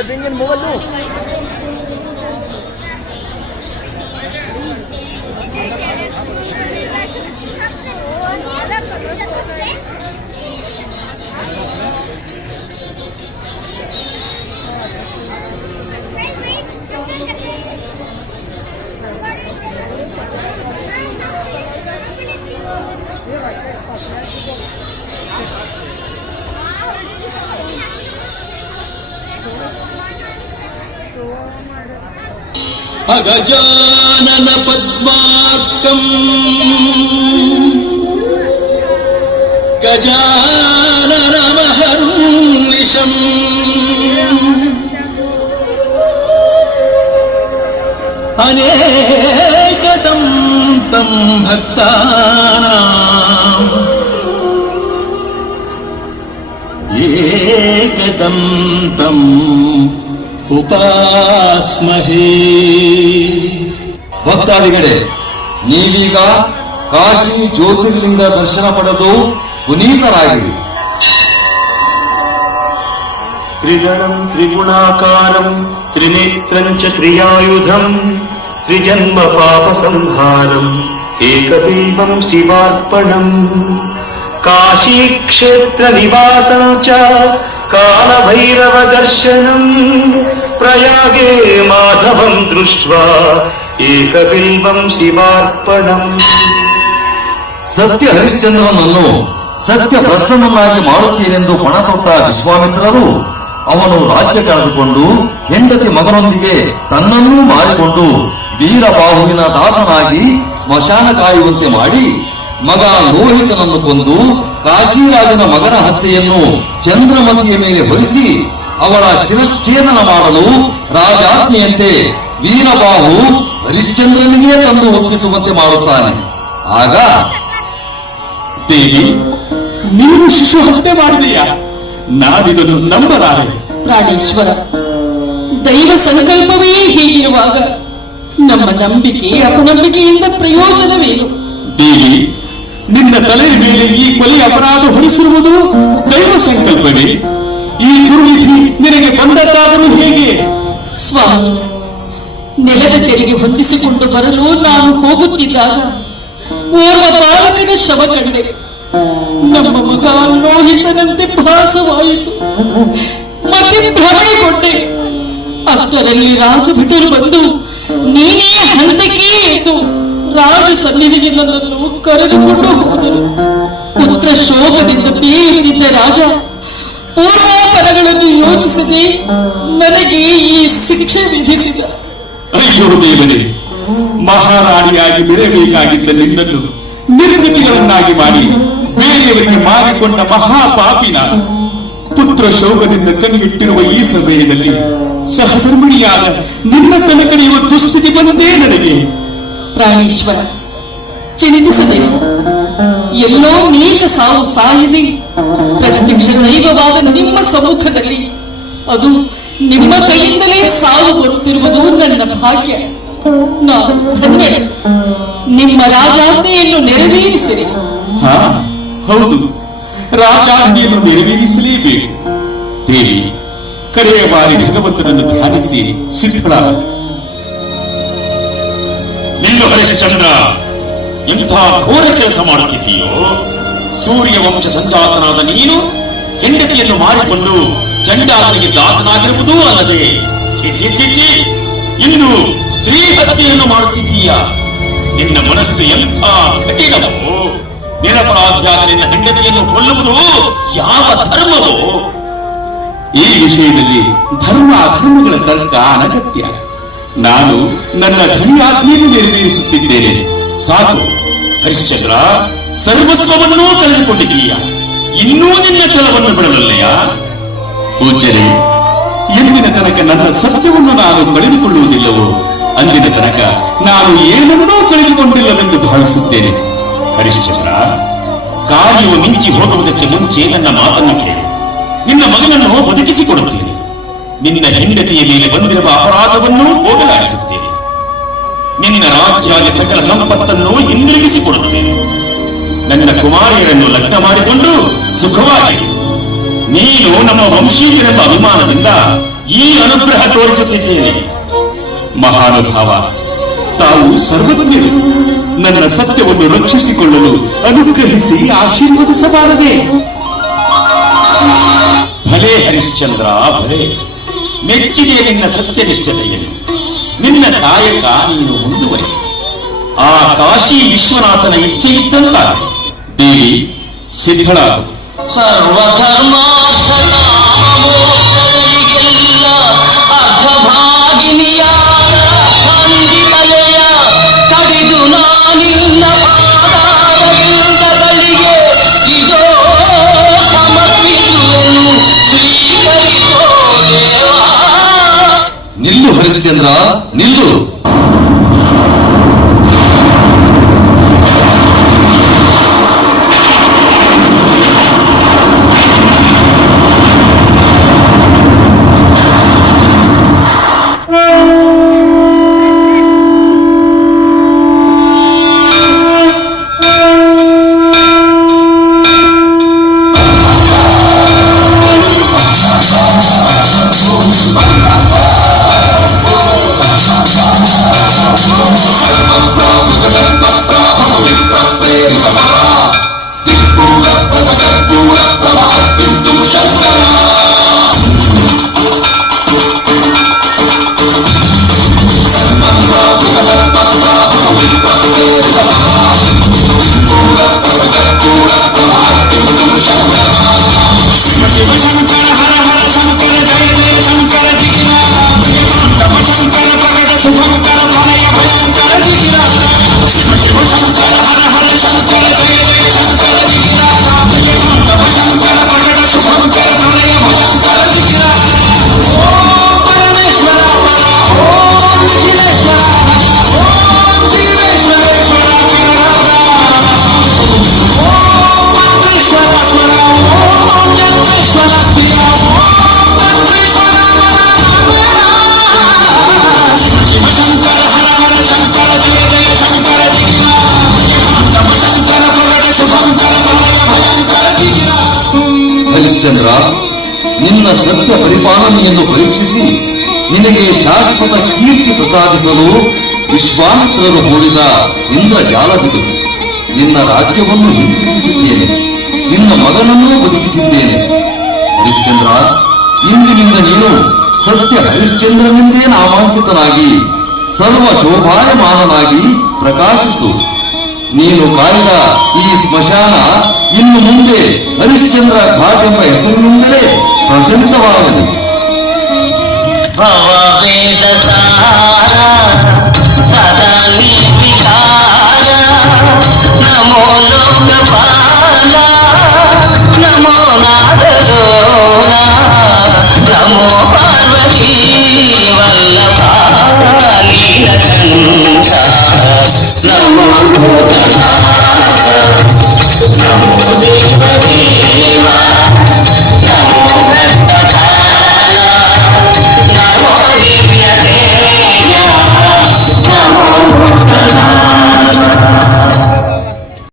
Pingin mo tu. अगजानन पद्मार्कम् गजाननमहर्निशम् अनेकदं तं भक्तानाम् एकदं तम् ಉಪಾಸ್ಮಹೇ. ಭಕ್ತಾದಿಗಳೇ, ನೀವೀಗ ಕಾಶಿ ಜ್ಯೋತಿರ್ಲಿಂಗ ದರ್ಶನ ಪಡೆದು ಪುನೀತರಾಗಿರಿ. ತ್ರಿಗಣಂ ತ್ರಿಗುಣಾಕಾರಂ ತ್ರಿನೇತ್ರಂ ಚ ತ್ರಿಯಾಯುಧಂ ತ್ರಿಜನ್ಮ ಪಾಪ ಸಂಹಾರಂ ಏಕದೈವಂ ಶಿವಾರ್ಪಣಂ ಕಾಶಿ ಕ್ಷೇತ್ರ ನಿವಾಸಂ ಚ ಕಾಲಭೈರವ ದರ್ಶನಂ ಪ್ರಯಾಗೇ ಮಾಧವಂ ದೃಷ್ಟ್ವಾ ಏಕಬಿಲ್ವಂ ಶಿವಾರ್ಪಣಂ. ಸತ್ಯ ಹರಿಶ್ಚಂದ್ರನನ್ನು ಸತ್ಯ ಭ್ರಷ್ಟನನ್ನಾಗಿ ಮಾಡುತ್ತೀರೆಂದು ಪಣ ತೊಟ್ಟ ವಿಶ್ವಾಮಿತ್ರರು ಅವನು ರಾಜ್ಯ ಕಳೆದುಕೊಂಡು ಹೆಂಡತಿ ಮಗನೊಂದಿಗೆ ತನ್ನನ್ನೂ ಮಾರಿಕೊಂಡು ವೀರಬಾಹುವಿನ ದಾಸನಾಗಿ ಸ್ಮಶಾನ ಕಾಯುವಂತೆ ಮಾಡಿ ಮಗ ರೋಹಿತನನ್ನು ಕೊಂದು ಕಾಶಿರಾಜನ ಮಗನ ಹತ್ಯೆಯನ್ನು ಚಂದ್ರಮತಿಯ ಮೇಲೆ ಹೊರಿಸಿ ಅವಳ ಶಿರಶ್ಛೇದನ ಮಾಡಲು ರಾಜಾಜ್ಞೆಯಂತೆ ವೀರಬಾಹು ಹರಿಶ್ಚಂದ್ರನಿಗೆ ತಂದು ಒಪ್ಪಿಸುವಂತೆ ಮಾಡುತ್ತಾನೆ. ಆಗ ದೇವಿ, ನೀನು ಶಿಶು ಹತ್ಯೆ ಮಾಡಿದೆಯಾ? ನಾವಿದನ್ನು ನಂಬಲಾರೆ. ಪ್ರಾಣೇಶ್ವರ, ದೈವ ಸಂಕಲ್ಪವೇ ಹೀಗಿರುವಾಗ ನಮ್ಮ ನಂಬಿಕೆ ಅಪನಂಬಿಕೆಯಿಂದ ಪ್ರಯೋಜನವೇನು? ದೇವಿ, ನಿನ್ನ ತಲೆಯ ಮೇಲೆ ಈ ಕೊಲೆ ಅಪರಾಧ ಹೊರಿಸಿರುವುದು ದೈವ ಸಂಕಲ್ಪವೇ? ಈ ದುರ್ವಿಧಿ ನಿನಗೆ ಬಂದದ್ದಾದರೂ ಹೇಗೆ? ಸ್ವಾಮಿ, ನೆಲದ ತೆರಿಗೆ ಹೊಂದಿಸಿಕೊಂಡು ಬರಲು ನಾನು ಹೋಗುತ್ತಿದ್ದಾಗ ಓರ್ವ ಬಾಲಕನ ಶವ ಕಂಡೆ. ನಮ್ಮ ಮಗ ಲೋಹಿತನಂತೆ ಭಾಸವಾಯಿತು. ಮತ್ತೆ ಭ್ರಮೆಗೊಂಡೆ. ಅಷ್ಟರಲ್ಲಿ ರಾಜಭಟರು ಬಂದು ನೀನೇ ಹಂತಕೇ ಎಂದು ರಾಜ ಸನ್ನಿಧಿಗೆ ನನ್ನನ್ನು ಕರೆದುಕೊಂಡು ಹೋದರು. ಪುತ್ರ ಶೋಕದಿಂದ ಬೇಯುತ್ತಿದ್ದ ರಾಜ ಪೂರ್ವಾಪರಗಳನ್ನು ಯೋಚಿಸದೆ ನನಗೆ ಈ ಶಿಕ್ಷೆ ವಿಧಿಸಿದ. ಅಯ್ಯೋ ದೇವರೇ, ಮಹಾರಾಣಿಯಾಗಿ ಮೆರೆಯಬೇಕಾಗಿದ್ದ ನಿನ್ನನ್ನು ನಿರ್ಗತಿಗಳನ್ನಾಗಿ ಮಾಡಿ ಬೇರೆಯವರಿಗೆ ಮಾರಿಕೊಂಡ ಮಹಾಪಾಪಿನ ಪುತ್ರ ಶೋಕದಿಂದ ಕಂಗೆಟ್ಟಿರುವ ಈ ಸಮಯದಲ್ಲಿ ಸಹಧರ್ಮಿಣಿಯಾದ ನಿನ್ನ ತನಕನೆಯುವ ದುಸ್ಥಿತಿ ಬಂದೇ ನನಗೆ. ಪ್ರಾಣೇಶ್ವರ, ಚಿಂತಿಸಬೇಡಿ. ಎಲ್ಲೋ ನೀಚ ಸಾವು ಸಾಯದೆ ಪ್ರತ್ಯಕ್ಷ ದೈವವಾದ ನಿಮ್ಮ ಸಮ್ಮುಖದಲ್ಲಿ ಅದು ನಿಮ್ಮ ಕೈಯಿಂದಲೇ ಸಾವು ಬರುತ್ತಿರುವುದು ನನ್ನ ಭಾಗ್ಯ. ನಾನು ಧನ್ಯ. ನಿಮ್ಮ ರಾಜಾಜ್ಞೆಯನ್ನು ನೆರವೇರಿಸಿರಿ. ಹಾ, ಹೌದು, ರಾಜಾಜ್ಞೆಯನ್ನು ನೆರವೇರಿಸಲೇಬೇಕು. ದೇವಿ, ಕರೆಯ ಬಾರಿ ಭಗವಂತನನ್ನು ಧ್ಯಾನಿಸಿ ಸಿದ್ಧಳಾದ. ನಿಲ್ಲು ಹರಿಶ್ಚಂದ್ರ, ಇಂಥ ಘೋರ ಕೆಲಸ ಮಾಡುತ್ತಿದ್ದೀಯೋ? ಸೂರ್ಯ ವಂಶ ಸಂಜಾತನಾದ ನೀನು ಹೆಂಡತಿಯನ್ನು ಮಾರಿಕೊಂಡು ಚಂಡಾಲನಿಗೆ ದಾಸನಾಗಿರುವುದೂ ಅಲ್ಲದೆ ಇಂದು ಸ್ತ್ರೀ ಹತ್ಯೆಯನ್ನು ಮಾಡುತ್ತಿದ್ದೀಯ. ನಿನ್ನ ಮನಸ್ಸು ಎಂಥ ಕಠಿಣವೋ! ನಿರಪರಾಧಿಯಾದ ನಿನ್ನ ಹೆಂಡತಿಯನ್ನು ಕೊಲ್ಲುವುದು ಯಾವ ಧರ್ಮವೋ? ಈ ವಿಷಯದಲ್ಲಿ ಧರ್ಮ ಅಧರ್ಮಗಳ ತರ್ಕ ಅನಗತ್ಯ. ನಾನು ನನ್ನ ಧನಿಯಾಜ್ಞೆಯನ್ನು ನೆರವೇರಿಸುತ್ತಿದ್ದೇನೆ. ಸಾಕು ಹರಿಶ್ಚಂದ್ರ, ಸರ್ವಸ್ವವನ್ನೂ ಕಳೆದುಕೊಂಡಿದ್ದೀಯ. ಇನ್ನೂ ನಿನ್ನ ಛಲವನ್ನು ಬಿಡಲಲ್ಲಯ್ಯ? ಪೂಜ್ಯರೇ, ಎಂದಿನ ತನಕ ನನ್ನ ಸತ್ಯವನ್ನು ನಾನು ಕಳೆದುಕೊಳ್ಳುವುದಿಲ್ಲವೋ ಅಂದಿನ ತನಕ ನಾನು ಏನನ್ನೂ ಕಳೆದುಕೊಂಡಿಲ್ಲವೆಂದು ಭಾವಿಸುತ್ತೇನೆ. ಹರಿಶ್ಚಂದ್ರ, ಕಾರ್ಯವು ಮಿಂಚಿ ಹೋಗುವುದಕ್ಕೆ ಮುಂಚೆ ನನ್ನ ಮಾತನ್ನು ಕೇಳಿ. ನಿನ್ನ ಮಗನನ್ನು ಬದುಕಿಸಿಕೊಡುತ್ತೇನೆ. ನಿನ್ನ ಹೆಂಡತಿಯ ಮೇಲೆ ಬಂದಿರುವ ಅಪರಾಧವನ್ನು ಹೋಗಲಾಡಿಸುತ್ತೇನೆ. ನಿನ್ನ ರಾಜ್ಯಾದ ಸಕಲ ಸಂಪತ್ತನ್ನು ಹಿಂದಿರುಗಿಸಿಕೊಡುತ್ತೇನೆ. ನನ್ನ ನನ್ನ ಕುಮಾರಿಯರನ್ನು ಲಗ್ನ ಮಾಡಿಕೊಂಡು ಸುಖವಾಗಿ ನೀನು ನಮ್ಮ ವಂಶೀಯರೆಂಬ ಅಭಿಮಾನದಿಂದ ಈ ಅನುಗ್ರಹ ತೋರಿಸುತ್ತಿದ್ದೇನೆ. ಮಹಾನುಭಾವ, ತಾವು ಸರ್ವಜ್ಞರು. ನನ್ನ ಸತ್ಯವನ್ನು ರಕ್ಷಿಸಿಕೊಳ್ಳಲು ಅನುಗ್ರಹಿಸಿ ಆಶೀರ್ವದಿಸಬಾರದೆ? ಭಲೆ ಹರಿಶ್ಚಂದ್ರ, ಭಲೆ. ಮೆಚ್ಚಿದೆ ನಿನ್ನ ಸತ್ಯನಿಷ್ಠತೆಯನ್ನು. ನಿನ್ನ ಕಾಯಕ ನೀನು ಮುಂದುವರಿಸಿ. ಆ ಕಾಶಿ ವಿಶ್ವನಾಥನ ಇಚ್ಛೆ ಇದ್ದಂತಾಗ ದೇವಿ ಸಿದ್ಧಳಾಗು. ಸರ್ವಧರ್ಮಾರ್ಥಕಾಮಮೋಕ್ಷಗಳಿಗೆಲ್ಲ ಅರ್ಧಭಾಗಿನಿಯಾದ ಸಂಧಿತಲೆಯ ಕಡಿದು ನಾನಿನ್ನ ಪಾದಾರವಿಂದಗಳಿಗೆ ಇದೋ ಸಮರ್ಪಿಸುವೆನು, ಸ್ವೀಕರಿಸೋ ದೇವಾ. ನಿಲ್ಲು ಹರಿಶ್ಚಂದ್ರ, ನಿಲ್ಲು. ಹರಿಶ್ಚಂದ್ರ, ನಿನ್ನ ಸತ್ಯ ಪರಿಪಾಲನೆಯನ್ನು ಪರೀಕ್ಷಿಸಿ ನಿನಗೆ ಶಾಶ್ವತ ಕೀರ್ತಿ ಪ್ರಸಾದಿಸಲು ವಿಶ್ವಾಮಿತ್ರರು ಹೂಡಿದ ಇಂದ್ರಜಾಲವಿದು. ನಿನ್ನ ರಾಜ್ಯವನ್ನು ಹಿಂತಿರುಗಿಸಿದ್ದೇನೆ, ನಿನ್ನ ಮಗನನ್ನೂ ಬದುಕಿಸಿದ್ದೇನೆ. ಹರಿಶ್ಚಂದ್ರ, ಇಂದಿನಿಂದ ನೀನು ಸತ್ಯ ಹರಿಶ್ಚಂದ್ರನಿಂದೇ ನಾಮಾಂಕಿತನಾಗಿ ಸರ್ವ ಶೋಭಾಯಮಾನನಾಗಿ ಪ್ರಕಾಶಿಸು. ನೀನು ಕಾಯ್ದ ಈ ಸ್ಮಶಾನ ಇನ್ನು ಮುಂದೆ ಹರಿಶ್ಚಂದ್ರ ಘಾಟ್ ಎಂಬ ಹೆಸರಿನಿಂದಲೇ ಪ್ರಚಲಿತವಾಗಲಿ. ಭವವೇದ ಸಾರ ಸದಾ ನಿರ್ವಿಕಾರ, ನಮೋ ಲೋಕಪಾಲ, ನಮೋ ನಾಗಲೋಲ, ನಮೋ ಪಾರ್ವತಿ ವಲ್ಲಭ ಲೀಲಕ